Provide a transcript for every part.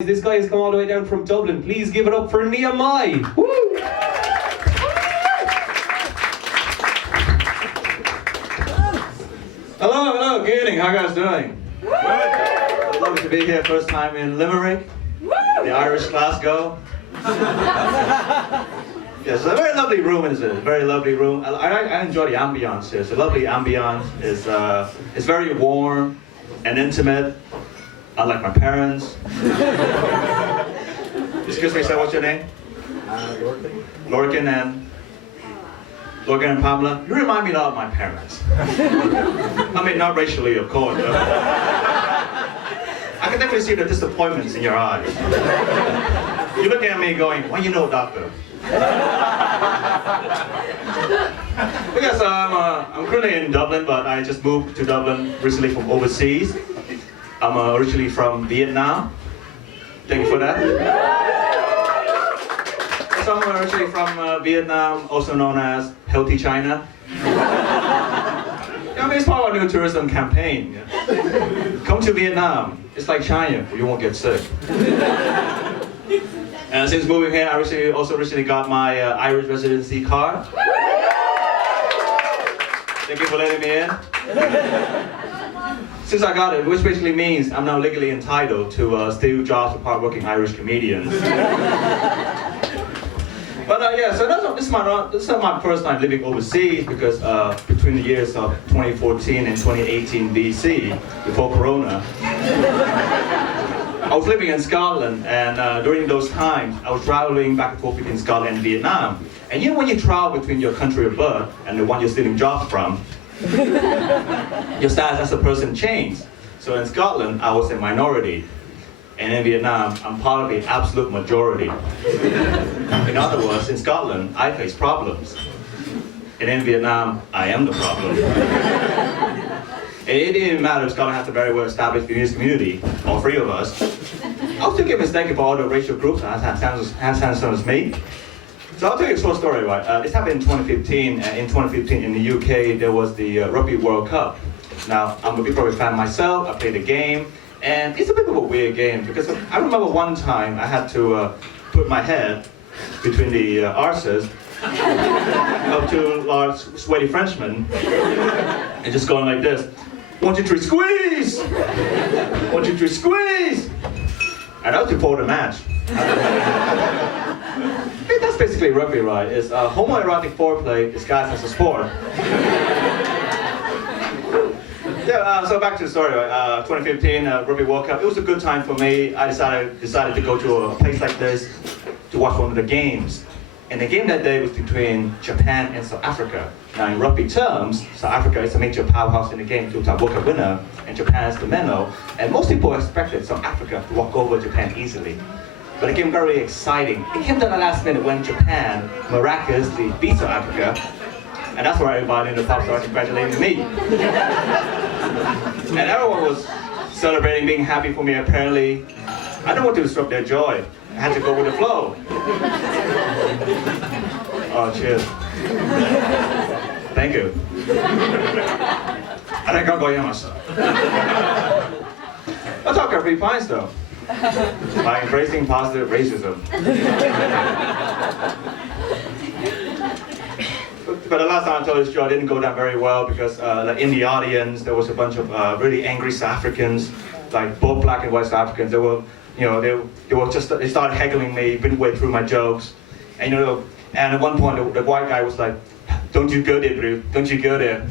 This guy has come all the way down from Dublin. Please give it up for Nghia. Woo! Hello, good evening. How you guys doing? Good. Lovely to be here. First time in Limerick, the Irish Glasgow. Yes, it's a very lovely room, isn't it? Very lovely room. I enjoy the ambience here. It's a lovely ambience. It's very warm and intimate. Unlike my parents. Excuse me, sir, what's your name? Lorcan and Pamela. You remind me a lot of my parents. I mean, not racially, of course. But I can definitely see the disappointments in your eyes. You're looking at me going, well, you know, doctor. Because I'm currently in Dublin, but I just moved to Dublin recently from overseas. I'm originally from Vietnam. Thank you for that. So I'm originally from Vietnam, also known as Healthy China. I mean, it's part of our new tourism campaign. Come to Vietnam. It's like China. You won't get sick. And since moving here, I recently got my Irish residency card. Thank you for letting me in. Since I got it, which basically means I'm now legally entitled to steal jobs for hard-working Irish comedians. But yeah, so this is not my first time living overseas because between the years of 2014 and 2018 BC, before Corona, I was living in Scotland, and during those times, I was traveling back and forth between Scotland and Vietnam. And you know when you travel between your country of birth and the one you're stealing jobs from, your status as a person changed. So in Scotland, I was a minority. And in Vietnam, I'm part of the absolute majority. In other words, in Scotland, I face problems. And in Vietnam, I am the problem. It didn't matter if Scotland has a very well-established Vietnamese community, all three of us. I was still get mistaken for all the racial groups as handsome as me. So I'll tell you a short story, right? This happened in 2015. In 2015 in the UK, there was the Rugby World Cup. Now, I'm a big rugby fan myself. I played the game, and it's a bit of a weird game because I remember one time I had to put my head between the arses of two large, sweaty Frenchmen, and just going like this: 1, 2, 3, squeeze! 1, 2, 3, squeeze! And that was before the match. That's basically rugby, right? It's homoerotic foreplay disguised as a sport. Yeah, so back to the story, right? 2015 Rugby World Cup. It was a good time for me. I decided to go to a place like this to watch one of the games. And the game that day was between Japan and South Africa. Now in rugby terms, South Africa is a major powerhouse in the game, to World Cup winner, and Japan is the minnow. And most people expected South Africa to walk over Japan easily. But the game got really exciting. It came down the last minute when Japan miraculously beat South Africa, and that's where everybody in the pub started congratulating me. And everyone was celebrating, being happy for me apparently. I didn't want to disrupt their joy. I had to go with the flow. Oh, cheers. Thank you. I'll talk every pints though. By embracing positive racism. But the last time I told this joke, it didn't go down very well because like in the audience there was a bunch of really angry South Africans, like both black and white South Africans. They were, they started heckling me midway through my jokes, and and at one point the white guy was like, "Don't you go there, bro? Don't you go there?"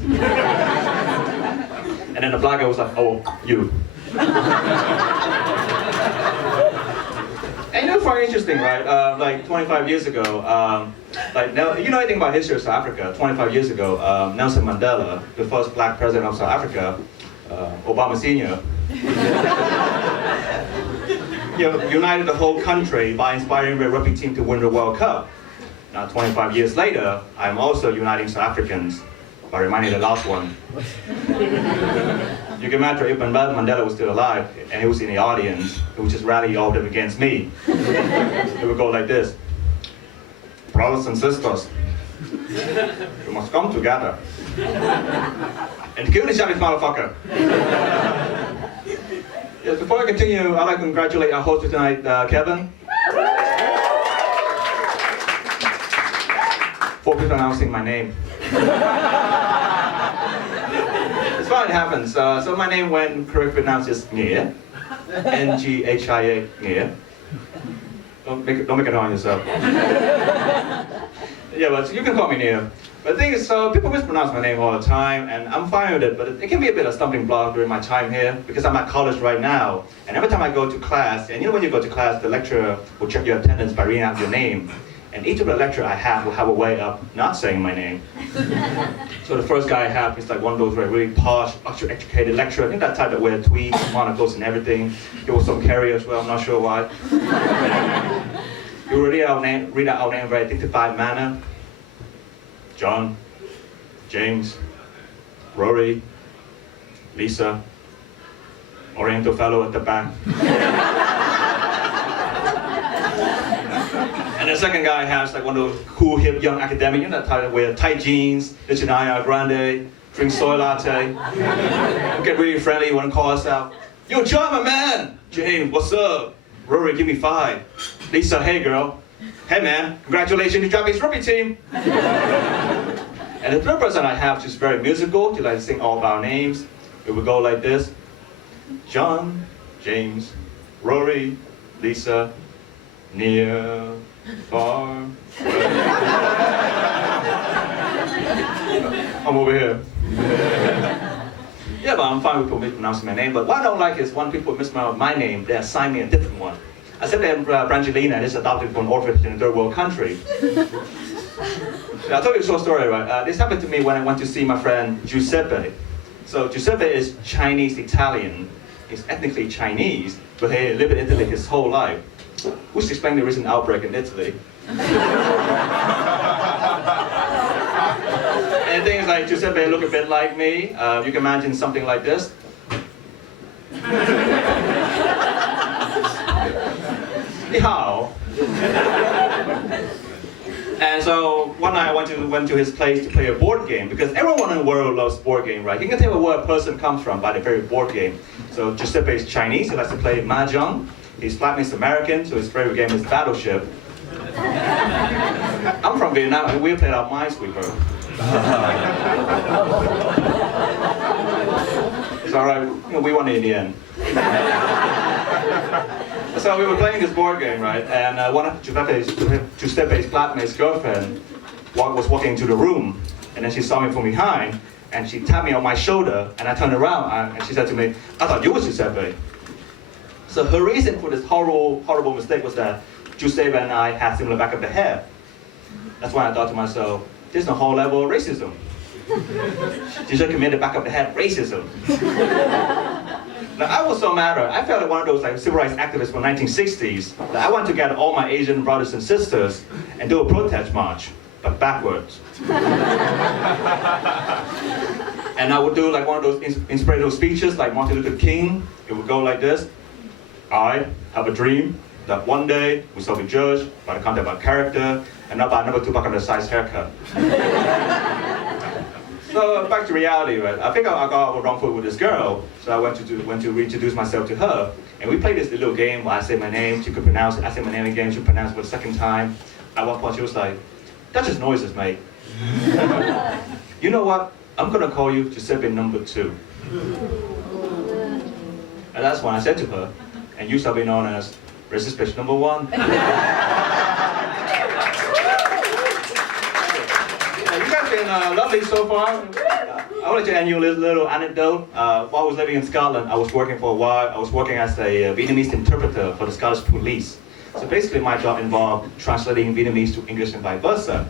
And then the black guy was like, "Oh, you." And it's very interesting, right? Like 25 years ago, you know anything about history of South Africa? 25 years ago, Nelson Mandela, the first black president of South Africa, Obama Sr., united the whole country by inspiring the rugby team to win the World Cup. Now, 25 years later, I'm also uniting South Africans by reminding the last one. You can imagine if Mandela was still alive and he was in the audience, he would just rally all of them against me. It would go like this: brothers and sisters, we must come together and kill this Chinese motherfucker. Yes, before I continue, I'd like to congratulate our host for tonight, Kevin, for pronouncing my name. It's fine, it happens. So my name, when correctly pronounced, is Nghia. Nghia, Nghia. Don't make it hard on yourself. Yeah, but you can call me Nghia. But the thing is, people mispronounce my name all the time, and I'm fine with it, but it can be a bit of a stumbling block during my time here, because I'm at college right now, and every time I go to class, and you know when you go to class, the lecturer will check your attendance by reading out your name, and each of the lecturer I have will have a way of not saying my name. So the first guy I have is like one of those really posh, educated lecturer. I think that type that wear tweeds, monocles and everything. He was some carrier as well, I'm not sure why. He will read out our name in a very dignified manner. John, James, Rory, Lisa, Oriental fellow at the back. And the second guy has like one of those cool, hip, young academic, you know, that type that wear tight jeans, Lichenia Grande, drink soy latte, get really friendly, want to call us out. Yo, John, my man! James, what's up? Rory, give me 5. Lisa, hey girl. Hey man, congratulations, you dropped his rugby team. And the third person I have is very musical, he likes to sing all of our names. It would go like this. John, James, Rory, Lisa, near, far, I'm over here. Yeah, but I'm fine with people mispronouncing my name, but what I don't like is when people mispronounce my name, they assign me a different one. I said that Brangelina is adopted from an orphanage in a third world country. I'll tell you a short story, right? This happened to me when I went to see my friend Giuseppe. So Giuseppe is Chinese-Italian. He's ethnically Chinese, but he lived in Italy his whole life, which explains the recent outbreak in Italy. And things like Giuseppe look a bit like me. You can imagine something like this. Ni hao. And so one night I went to his place to play a board game, because everyone in the world loves board game, right? You can tell where a person comes from by the very board game. So Giuseppe is Chinese, he likes to play mahjong. He's flatmates American, so his favorite game is Battleship. I'm from Vietnam, and we played our Minesweeper. It's alright, we won it in the end. So we were playing this board game, right? And one of Giuseppe's flatmate's girlfriend was walking into the room, and then she saw me from behind, and she tapped me on my shoulder, and I turned around, and she said to me, I thought you were Giuseppe. So her reason for this horrible mistake was that Giuseppe and I had similar back of the head. That's why I thought to myself, this is a whole level of racism. Giuseppe committed back of the head racism. Now, I was so mad, I felt like one of those like civil rights activists from the 1960s, that I wanted to get all my Asian brothers and sisters and do a protest march, but backwards. And I would do like one of those inspirational speeches like Martin Luther King. It would go like this. I have a dream that one day we shall be judged by the content of our character and not by number 2 bucket of size haircut. So back to reality, right? I think I got off a wrong foot with this girl, so I went to reintroduce myself to her, and we played this little game where I say my name, she could pronounce it, I say my name again, she pronounced it for the second time. At one point she was like, that's just noises, mate. You know what? I'm gonna call you Giuseppe number 2. And that's when I said to her, and you shall be known as racist bitch number 1. You guys been lovely so far. I wanted to end you a little anecdote. While I was living in Scotland, I was working for a while. I was working as a Vietnamese interpreter for the Scottish police. So basically my job involved translating Vietnamese to English and vice versa.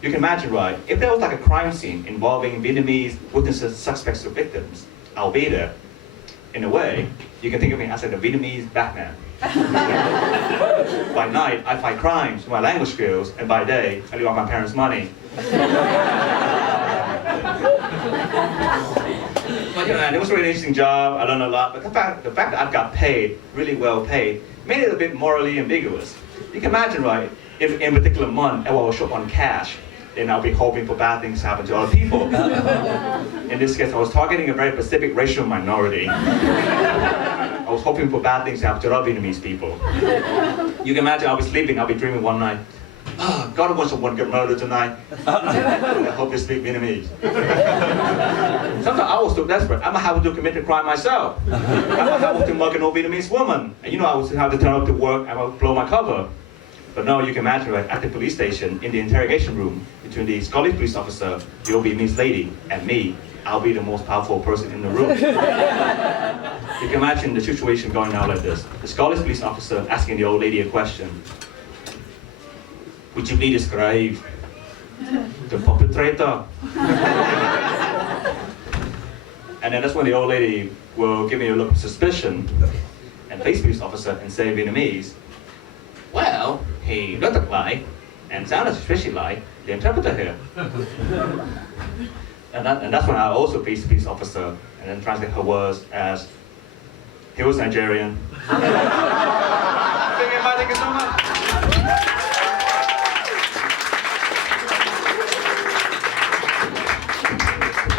You can imagine, right? If there was like a crime scene involving Vietnamese witnesses, suspects, or victims, I'll be there. In a way, you can think of me as like a Vietnamese Batman. By night, I fight crimes with my language skills, and by day, I live on my parents' money. But you know, it was a really interesting job. I learned a lot. But the fact that I got paid, really well paid, made it a bit morally ambiguous. You can imagine, right? If in a particular month, I was short on cash, then I'll be hoping for bad things to happen to other people. In this case, I was targeting a very specific racial minority. I was hoping for bad things to happen to other Vietnamese people. You can imagine I'll be sleeping, I'll be dreaming one night. Oh, God wants someone to get murdered tonight. I hope they speak Vietnamese. Sometimes I was so desperate, I might have to commit a crime myself. I might have to mug an old Vietnamese woman. And you know, I would have to turn up to work, I would blow my cover. But no, you can imagine, right, at the police station, in the interrogation room, between the Scottish police officer, the old Vietnamese lady, and me, I'll be the most powerful person in the room. You can imagine the situation going out like this. The Scottish police officer asking the old lady a question. Would you please describe the perpetrator? And then that's when the old lady will give me a look of suspicion and face the police officer and say in Vietnamese, well, he looked like and sounded suspiciously like the interpreter here. And that's when I also face the police officer and then translate her words as, he was Nigerian. Thank you so much.